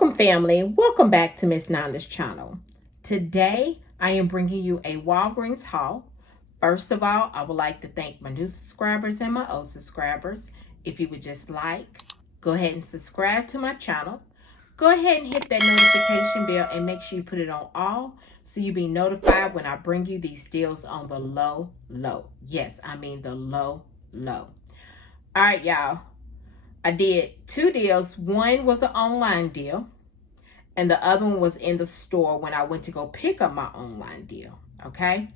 Welcome, family. Welcome back to Miss Nanda's channel. Today, I am bringing you a Walgreens haul. First of all, I would like to thank my new subscribers and my old subscribers. If you would just go ahead and subscribe to my channel. Go ahead and hit that notification bell and make sure you put it on all so you'll be notified when I bring you these deals on the low. Yes, I mean the low. All right, y'all. I did 2 deals. One was an online deal, and the other one was in the store when I went to go pick up my online deal. Okay,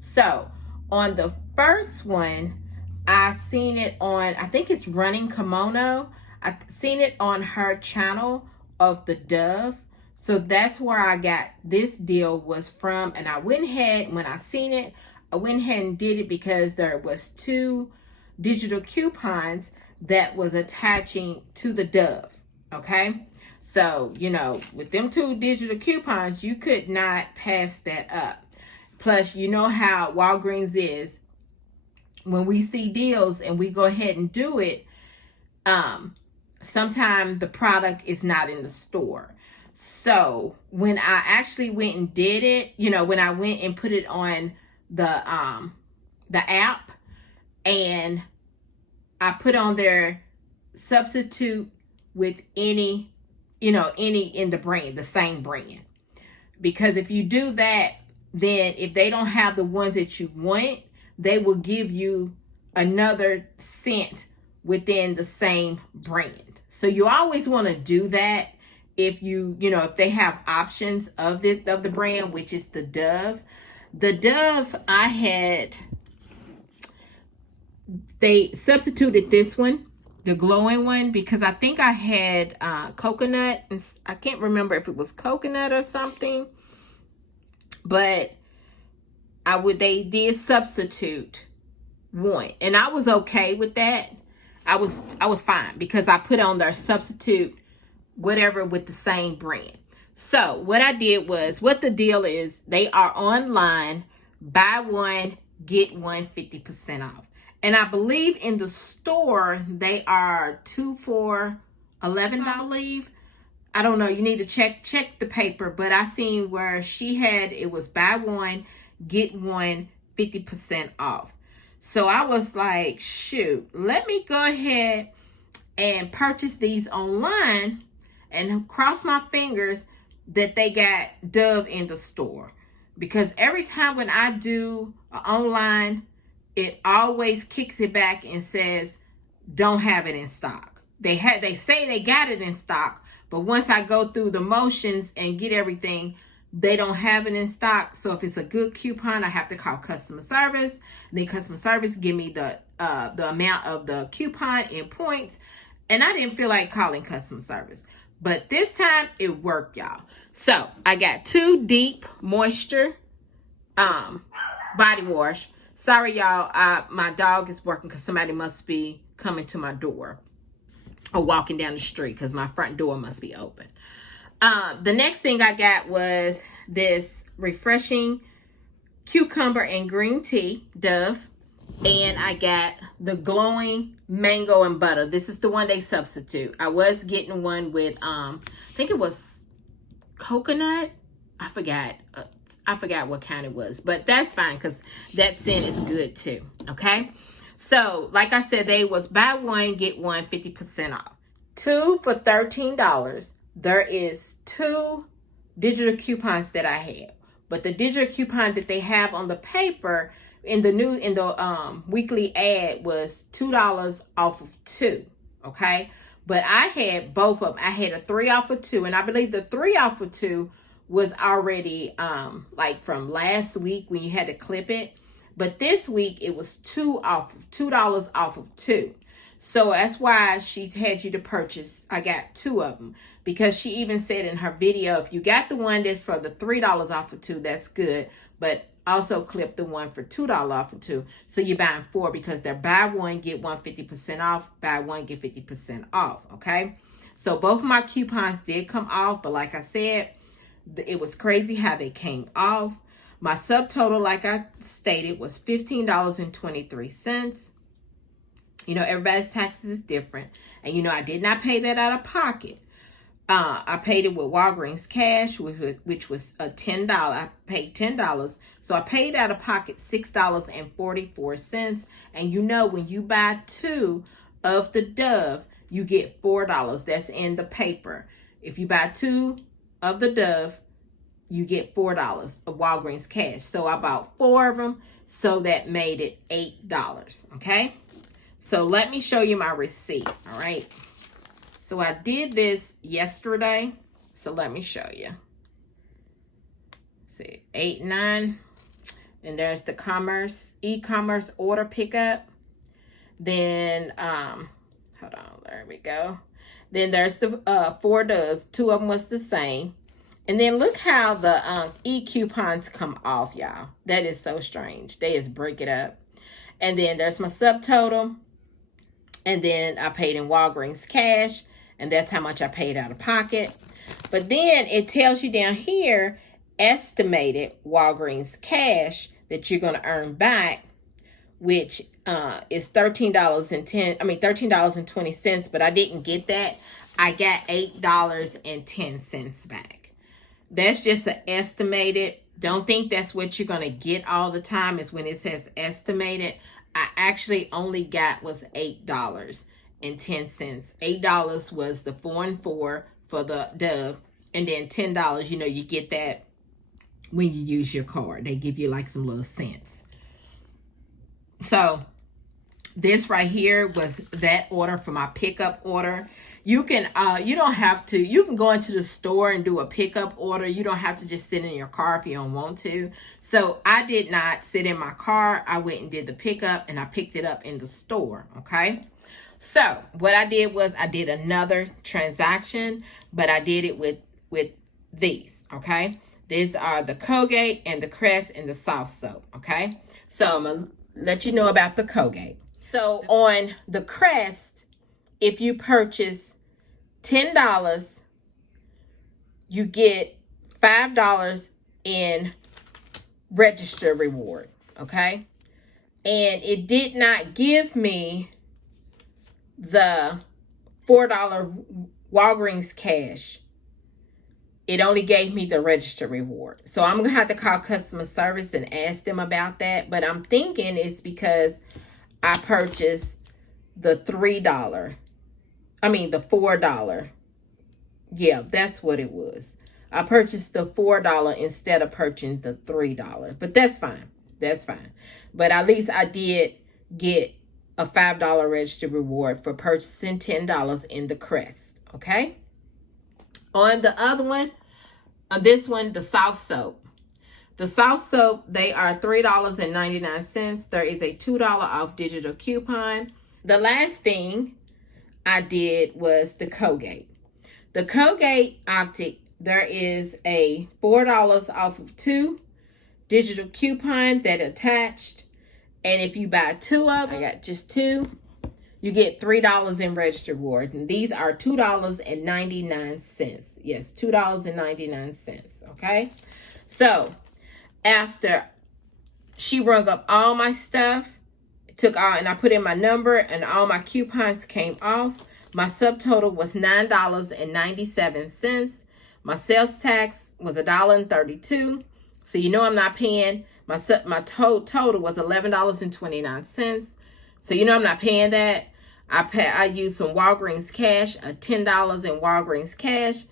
so on the first one, I seen it on, I think it's Running Kimono. I seen it on her channel of the Dove. So that's where I got this deal was from. And I went ahead, when I seen it, I went ahead and did it because there was 2 digital coupons that was attaching to the Dove. Okay, so you know, with them 2 digital coupons, you could not pass that up. Plus, you know how Walgreens is when we see deals and we go ahead and do it. Sometimes the product is not in the store. So when I actually went and did it, you know, when I went and put it on the app, and I put on there substitute with any, you know, any in the brand, the same brand. Because if you do that, then if they don't have the ones that you want, they will give you another scent within the same brand. So you always want to do that if if they have options of the brand, which is the Dove. The Dove they substituted this one, the glowing one, because I think I had coconut, and I can't remember if it was coconut or something, but they did substitute one, and I was okay with that. I was fine because I put on their substitute whatever with the same brand. So what I did was, what the deal is, they are online, buy one, get one 50% off. And I believe in the store, they are 2 for $11, I believe. I don't know. You need to check the paper. But I seen where she had, it was buy one, get one 50% off. So I was like, shoot, let me go ahead and purchase these online and cross my fingers that they got Dove in the store. Because every time when I do online, it always kicks it back and says, don't have it in stock. They say they got it in stock, but once I go through the motions and get everything, they don't have it in stock. So if it's a good coupon, I have to call customer service. And then customer service give me the amount of the coupon in points. And I didn't feel like calling customer service. But this time it worked, y'all. So I got 2 deep moisture body wash. Sorry, y'all. My dog is working because somebody must be coming to my door or walking down the street because my front door must be open. The next thing I got was this refreshing cucumber and green tea, Dove. And I got the glowing mango and butter. This is the one they substitute. I was getting one with, I think it was coconut. I forgot what kind it was, but that's fine because that scent is good too. Okay, so like I said, they was buy one get one 50% off. 2 for $13. There is 2 digital coupons that I have, but the digital coupon that they have on the paper in the weekly ad was $2 off of 2. Okay, but I had both of them. I had a 3 off of 2, and I believe the 3 off of 2 was already like from last week when you had to clip it, but this week it was $2 off of 2. So that's why she had you to purchase. I got 2 of them because she even said in her video, if you got the one that's for the $3 off of 2, that's good, but also clip the one for $2 off of 2. So you're buying 4 because they're buy one get one 50% off, buy one get 50% off. Okay, so both of my coupons did come off, but like I said, it was crazy how they came off. My subtotal, like I stated, was $15.23. You know, everybody's taxes is different. And, you know, I did not pay that out of pocket. I paid it with Walgreens cash, which was a $10. I paid $10. So I paid out of pocket $6.44. And you know, when you buy 2 of the Dove, you get $4. That's in the paper. If you buy 2 of the Dove, you get $4 of Walgreens cash. So I bought 4 of them. So that made it $8. Okay. So let me show you my receipt. All right. So I did this yesterday. So let me show you. See, 8-9. And there's the e-commerce order pickup. Then, hold on, there we go. Then there's the 4 Doves. 2 of them was the same. And then look how the e-coupons come off, y'all. That is so strange. They just break it up. And then there's my subtotal. And then I paid in Walgreens cash. And that's how much I paid out of pocket. But then it tells you down here, estimated Walgreens cash that you're going to earn back, which is $13.20. But I didn't get that. I got $8.10 back. That's just an estimated. Don't think that's what you're going to get all the time, is when it says estimated. I actually only got was $8.10. $8 was the 4 and 4 for the Dove. And then $10, you know, you get that when you use your card. They give you like some little cents. So this right here was that order for my pickup order. You can, you don't have to, you can go into the store and do a pickup order. You don't have to just sit in your car if you don't want to. So I did not sit in my car. I went and did the pickup, and I picked it up in the store. Okay. So what I did was I did another transaction, but I did it with these. Okay. These are the Colgate and the Crest and the soft soap. Okay. So I'm going to let you know about the Colgate. So on the Crest, if you purchase $10, you get $5 in register reward. Okay. And it did not give me the $4 Walgreens cash. It only gave me the register reward. So I'm going to have to call customer service and ask them about that. But I'm thinking it's because I purchased the $4. Yeah, that's what it was. I purchased the $4 instead of purchasing the $3. But that's fine. That's fine. But at least I did get a $5 register reward for purchasing $10 in the Crest. Okay. On the other one, this one, the soft soap. The soft soap, they are $3.99. There is a $2 off digital coupon. The last thing I did was the Colgate. The Colgate Optic, there is a $4 off of 2 digital coupon that attached. And if you buy 2 of them, I got just 2, you get $3 in register reward. And these are $2.99. Yes, $2.99. Okay. So after she rung up all my stuff, took all, and I put in my number, and all my coupons came off, my subtotal was $9.97. My sales tax was $1.32. So you know I'm not paying. My total was $11.29. So you know I'm not paying that. I used some Walgreens cash, $10 in Walgreens cash.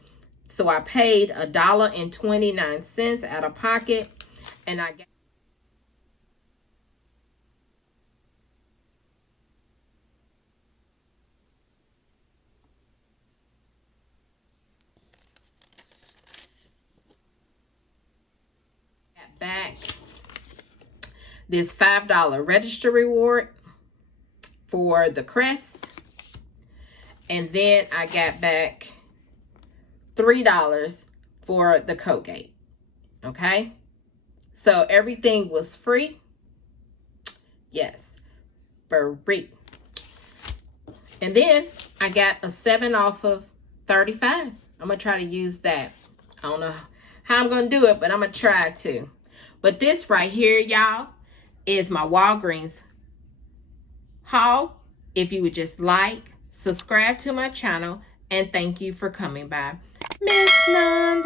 So I paid $1.29 out of pocket, and I got back this $5 register reward for the Crest, and then I got back $3 for the Colgate. Okay, so everything was free. Yes, free. And then I got a 7 off of 35. I'm gonna try to use that. I don't know how I'm gonna do it, but I'm gonna try to. But this right here, y'all, is my Walgreens haul. If you would just like, subscribe to my channel, and thank you for coming by. Miss Nanda.